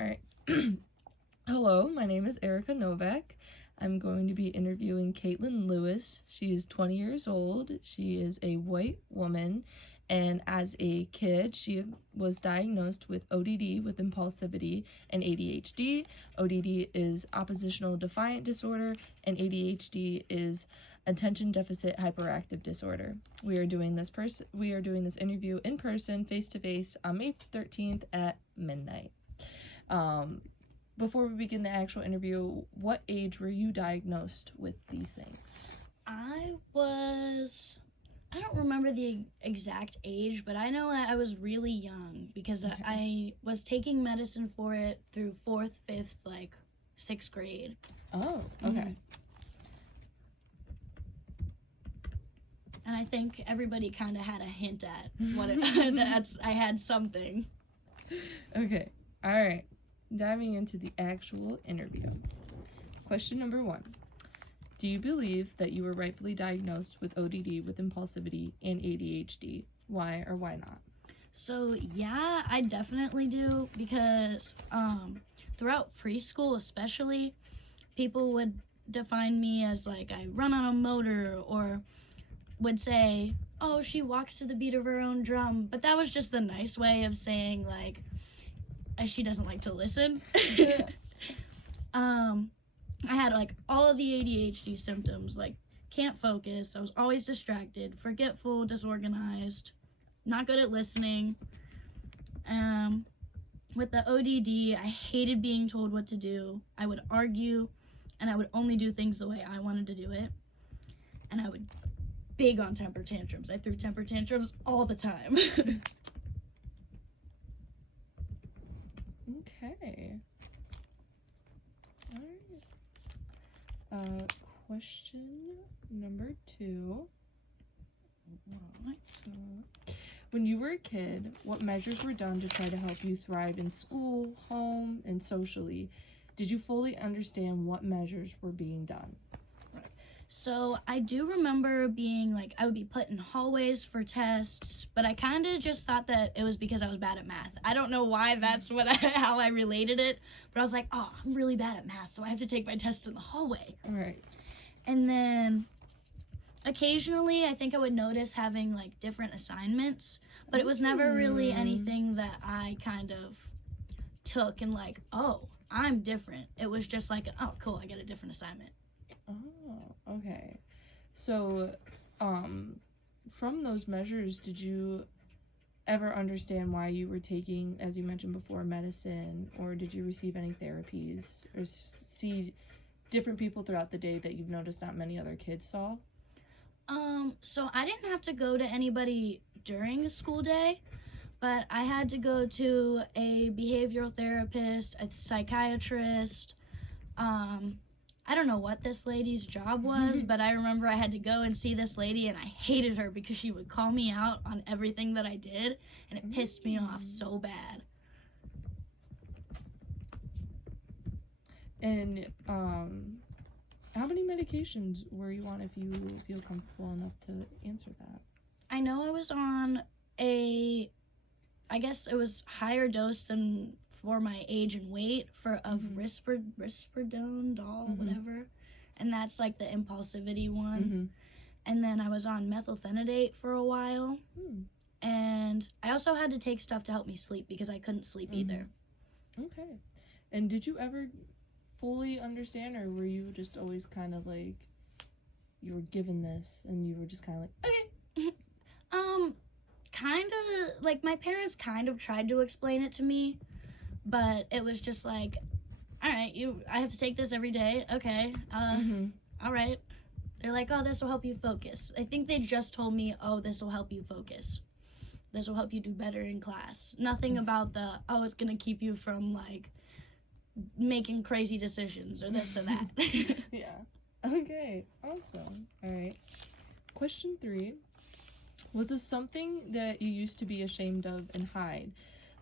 Alright. Hello, my name is Erica Novak. I'm going to be interviewing Caitlin Lewis. She is 20 years old. She is a white woman, and as a kid, she was diagnosed with ODD, with impulsivity, and ADHD. ODD is oppositional defiant disorder, and ADHD is attention deficit hyperactive disorder. We are doing this interview in person, face to face, on May 13th at midnight. Before we begin the actual interview, what age were you diagnosed with these things? I don't remember the exact age, but I know I was really young because I was taking medicine for it through 4th, 5th, 6th grade. Oh, okay. Mm-hmm. And I think everybody kind of had a hint at what I had something. Okay, alright. Diving into the actual interview. Question number 1. Do you believe that you were rightfully diagnosed with ODD, with impulsivity, and ADHD? Why or why not? So, yeah, I definitely do, because throughout preschool especially, people would define me as I run on a motor, or would say, oh, she walks to the beat of her own drum, but that was just the nice way of saying she doesn't like to listen. I had all of the ADHD symptoms, can't focus, I was always distracted, forgetful, disorganized, not good at listening. With the ODD, I hated being told what to do. I would argue, and I would only do things the way I wanted to do it. And I would big on temper tantrums. I threw temper tantrums all the time. Okay. Alright. Question number 2. When you were a kid, what measures were done to try to help you thrive in school, home, and socially? Did you fully understand what measures were being done? So I do remember being I would be put in hallways for tests, but I kind of just thought that it was because I was bad at math. I don't know why that's how I related it, but I was like, oh, I'm really bad at math, so I have to take my tests in the hallway. All right. And then occasionally I think I would notice having different assignments, but it was never really anything that I kind of took and oh, I'm different. It was just oh, cool, I get a different assignment. Oh, okay. So, from those measures, did you ever understand why you were taking, as you mentioned before, medicine, or did you receive any therapies, or see different people throughout the day that you've noticed not many other kids saw? So I didn't have to go to anybody during the school day, but I had to go to a behavioral therapist, a psychiatrist. I don't know what this lady's job was, but I remember I had to go and see this lady, and I hated her because she would call me out on everything that I did, and it pissed me off so bad. And, how many medications were you on, if you feel comfortable enough to answer that? I know I was on I guess it was higher dose than for my age and weight of risperidone, whatever, and that's the impulsivity one. And then I was on methylphenidate for a while, and I also had to take stuff to help me sleep because I couldn't sleep either. Okay. And did you ever fully understand, or were you just always kind of you were given this and you were just kind of okay? Kind of my parents kind of tried to explain it to me, but it was just all right, I have to take this every day. Okay. All right. They're oh, this will help you focus. I think they just told me, oh, this will help you focus. This will help you do better in class. Nothing about oh, it's going to keep you from making crazy decisions or this or that. Yeah. Okay. Awesome. All right. Question 3. Was this something that you used to be ashamed of and hide?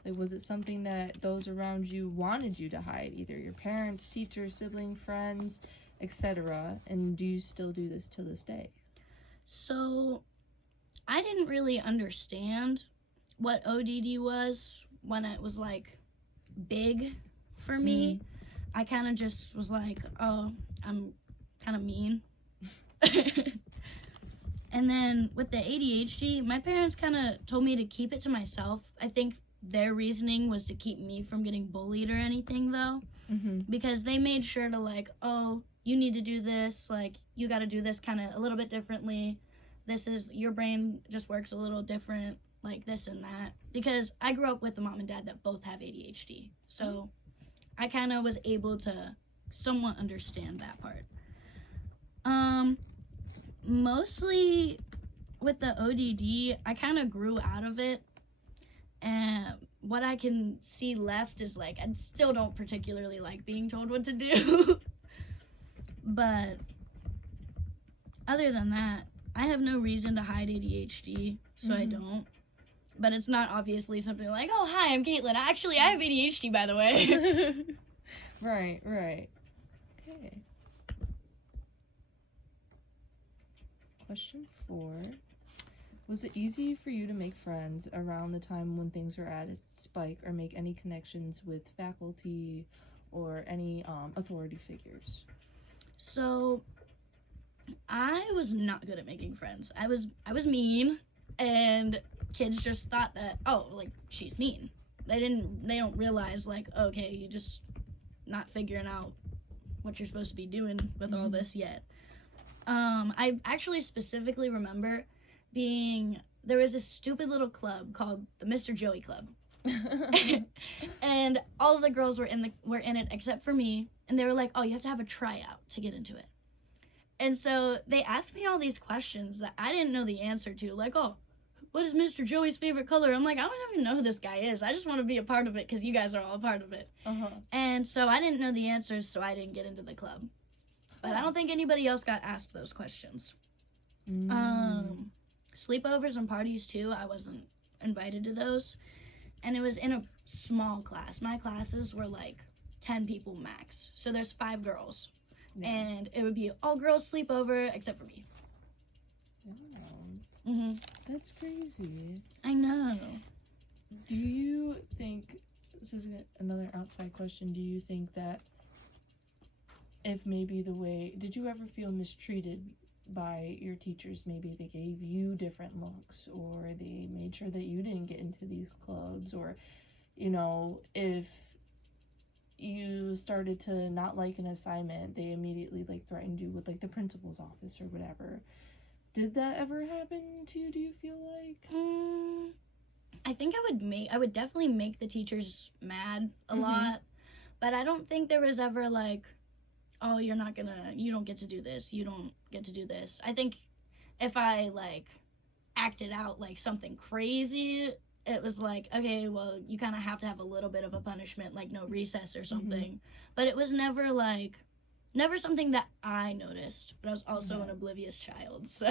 Was it something that those around you wanted you to hide, either your parents, teachers, siblings, friends, etc.? And do you still do this to this day? So, I didn't really understand what ODD was when it was big for me. I kind of just was like, oh, I'm kind of mean. And then with the ADHD, my parents kind of told me to keep it to myself. I think their reasoning was to keep me from getting bullied or anything, though. Because they made sure to, like, oh, you need to do this, like, you got to do this kind of a little bit differently. This is, your brain just works a little different, like this and that. Because I grew up with a mom and dad that both have ADHD. So I kind of was able to somewhat understand that part. Mostly with the ODD, I kind of grew out of it. And what I can see left is, like, I still don't particularly like being told what to do. But other than that, I have no reason to hide ADHD, so I don't. But it's not obviously something like, oh, hi, I'm Caitlin. Actually, I have ADHD, by the way. Right. Okay. Question 4. Was it easy for you to make friends around the time when things were at its spike, or make any connections with faculty or any authority figures? So, I was not good at making friends. I was mean, and kids just thought that, oh, like, she's mean. They don't realize, like, okay, you're just not figuring out what you're supposed to be doing with all this yet. I actually specifically remember there was this stupid little club called the Mr. Joey Club. And all of the girls were in it except for me, and they were like, oh, you have to have a tryout to get into it. And so they asked me all these questions that I didn't know the answer to, like, oh, what is Mr. Joey's favorite color? I'm like, I don't even know who this guy is. I just want to be a part of it because you guys are all a part of it. And so I didn't know the answers, so I didn't get into the club. But I don't think anybody else got asked those questions. Sleepovers and parties, too, I wasn't invited to those. And it was in a small class. My classes were like 10 people max. So there's 5 girls. Yeah. And it would be all girls sleepover except for me. Wow. That's crazy. I know. Do you think, this is another outside question, do you think that if maybe did you ever feel mistreated by your teachers? Maybe they gave you different looks, or they made sure that you didn't get into these clubs, or, you know, if you started to not like an assignment, they immediately, like, threatened you with, like, the principal's office or whatever. Did that ever happen to you, do you feel like? I think I would definitely make the teachers mad a lot, but I don't think there was ever, like, oh, you don't get to do this, you don't get to do this. I think if I, like, acted out, like, something crazy, it was like, okay, well, you kind of have to have a little bit of a punishment, like no recess or something. But it was never something that I noticed, but I was also an oblivious child, so.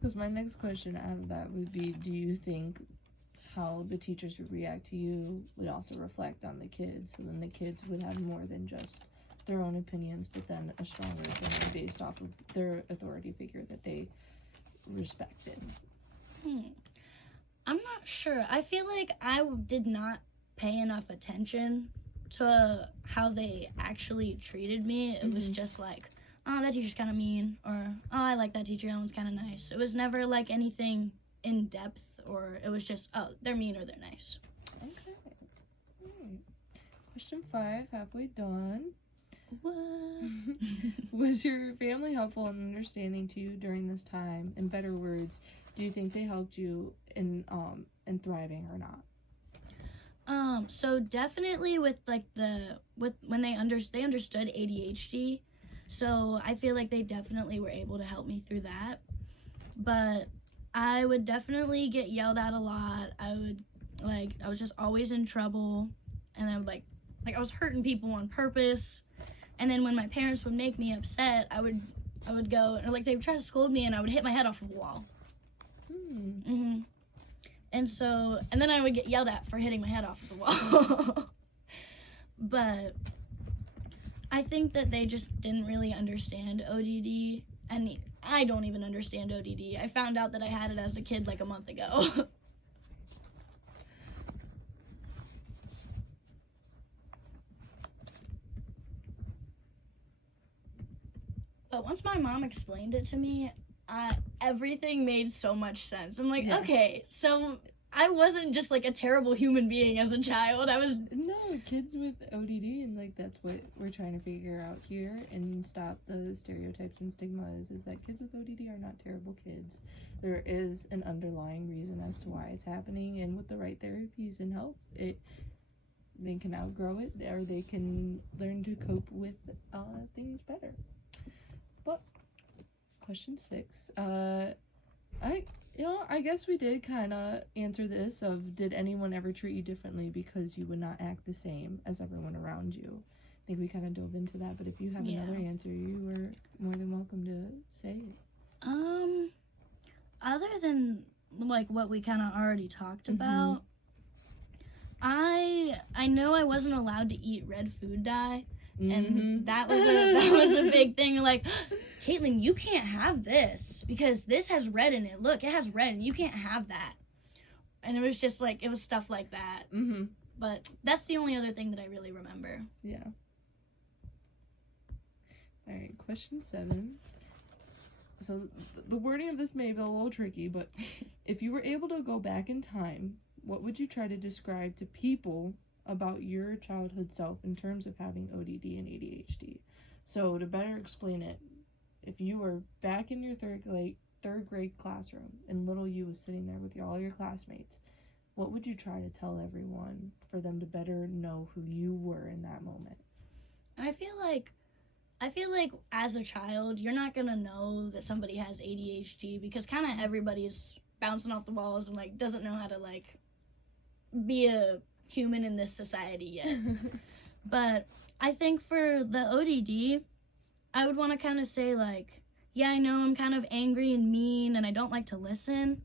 Because my next question out of that would be, do you think how the teachers would react to you would also reflect on the kids, so then the kids would have more than just their own opinions, but then a stronger opinion based off of their authority figure that they respected? I'm not sure. I feel like I did not pay enough attention to how they actually treated me. It was just like, oh, that teacher's kind of mean, or, oh, I like that teacher, that one's kind of nice. It was never like anything in depth, or it was just, oh, they're mean or they're nice. Okay. Right. Question 5, halfway done. What? Was your family helpful and understanding to you during this time? In better words, do you think they helped you in thriving or not? So definitely with, like, when they understood ADHD, so I feel like they definitely were able to help me through that. But I would definitely get yelled at a lot. I was just always in trouble, and I would, like I was hurting people on purpose. And then when my parents would make me upset, I would go, or, like, they would try to scold me, and I would hit my head off of a wall. And then I would get yelled at for hitting my head off of the wall. But I think that they just didn't really understand ODD, and I don't even understand ODD. I found out that I had it as a kid like a month ago. But once my mom explained it to me, everything made so much sense. I'm like, Yeah. okay, so I wasn't just like a terrible human being as a child. I was No, kids with ODD, and like that's what we're trying to figure out here and stop the stereotypes and stigmas, is that kids with ODD are not terrible kids. There is an underlying reason as to why it's happening, and with the right therapies and help, they can outgrow it, or they can learn to cope with things better. But question 6, I guess we did kind of answer this of, did anyone ever treat you differently because you would not act the same as everyone around you? I think we kind of dove into that, but if you have another answer, you were more than welcome to say it. Other than like what we kind of already talked about, I know I wasn't allowed to eat red food dye, and that was a big thing. Like, Caitlin, you can't have this because this has red in it. Look, it has red, and you can't have that. And it was just like, it was stuff like that. But that's the only other thing that I really remember. Yeah. All right, question 7. So the wording of this may be a little tricky, but if you were able to go back in time, what would you try to describe to people about your childhood self in terms of having ODD and ADHD? So to better explain it, if you were back in your third grade classroom and little you was sitting there with all your classmates, what would you try to tell everyone for them to better know who you were in that moment? I feel like as a child, you're not gonna know that somebody has ADHD because kind of everybody's bouncing off the walls and like doesn't know how to like be a human in this society yet. But I think for the ODD, I would want to kind of say like, yeah, I know I'm kind of angry and mean and I don't like to listen,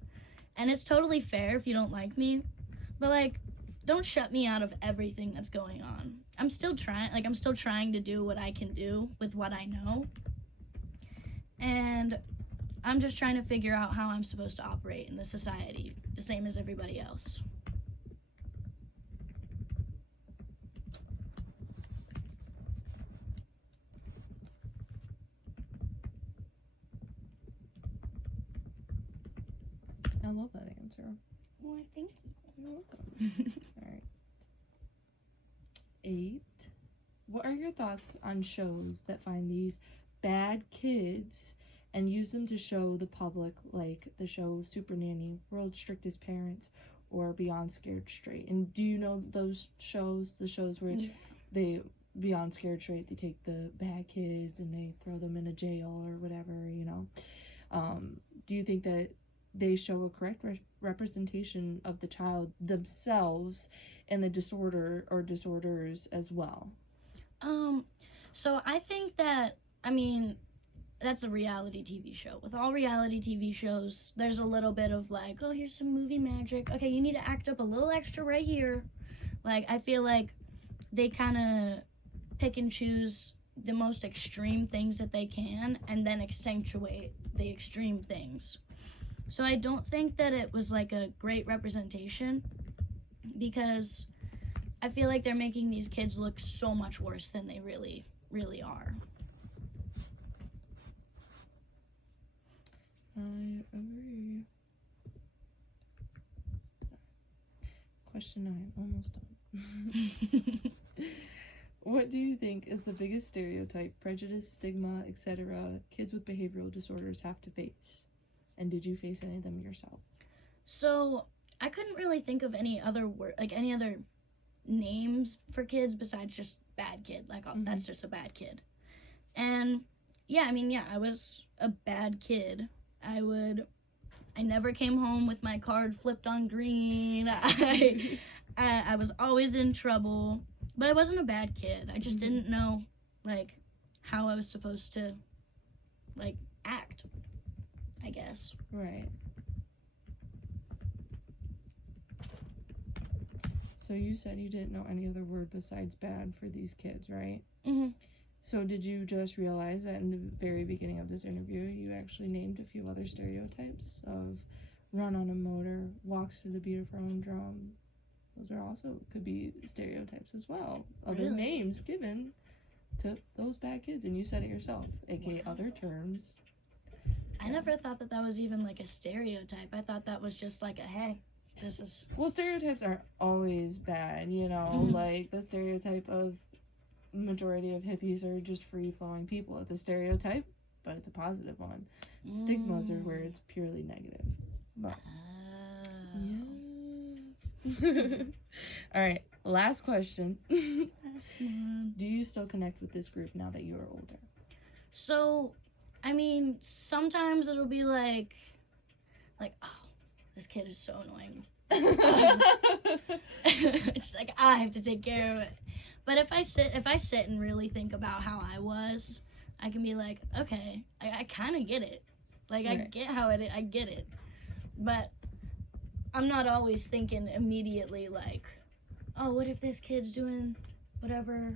and it's totally fair if you don't like me, but like, don't shut me out of everything that's going on. I'm still trying to do what I can do with what I know. And I'm just trying to figure out how I'm supposed to operate in the society, the same as everybody else. I love that answer. Well, thank you. You're welcome. All right. 8. What are your thoughts on shows that find these bad kids and use them to show the public, like the show Super Nanny, World's Strictest Parents, or Beyond Scared Straight? And do you know those shows? The shows where they, Beyond Scared Straight, they take the bad kids and they throw them in a jail or whatever, you know? Do you think that they show a correct representation of the child themselves and the disorder or disorders as well? So I think that, I mean, that's a reality TV show. With all reality TV shows, there's a little bit of like, oh, here's some movie magic. Okay, you need to act up a little extra right here. Like, I feel like they kind of pick and choose the most extreme things that they can and then accentuate the extreme things. So I don't think that it was like a great representation because I feel like they're making these kids look so much worse than they really, really are. I agree. Question 9, almost done. What do you think is the biggest stereotype, prejudice, stigma, etc. kids with behavioral disorders have to face? And did you face any of them yourself? So I couldn't really think of any other any other names for kids besides just bad kid. Like, that's just a bad kid. And yeah, I mean, yeah, I was a bad kid. I never came home with my card flipped on green. I was always in trouble, but I wasn't a bad kid. I just didn't know like how I was supposed to like act, I guess. Right. So you said you didn't know any other word besides bad for these kids, right? So did you just realize that in the very beginning of this interview, you actually named a few other stereotypes of run on a motor, walks to the beat of her own drum? Those are also could be stereotypes as well. Other names given. to those bad kids, and you said it yourself, aka other terms. I never thought that was even like a stereotype. I thought that was just like a hey, this is. Well, stereotypes aren't always bad, you know. Mhm. Like the stereotype of majority of hippies are just free flowing people. It's a stereotype, but it's a positive one. Stigmas are where it's purely negative. But yes. All right, last question. Do you still connect with this group now that you are older? So, I mean, sometimes it'll be like, oh, this kid is so annoying. It's like I have to take care of it. But if I sit and really think about how I was, I can be like, okay, I kind of get it. Like I get how I get it. But I'm not always thinking immediately like, oh, what if this kid's doing whatever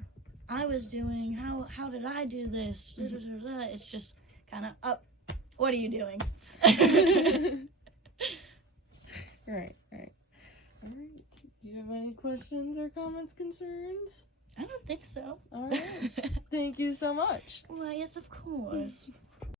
I was doing? How did I do this? It's just kind of up. What are you doing? Right. All right. Do you have any questions or comments, concerns? I don't think so. All right. Thank you so much. Well, yes, of course.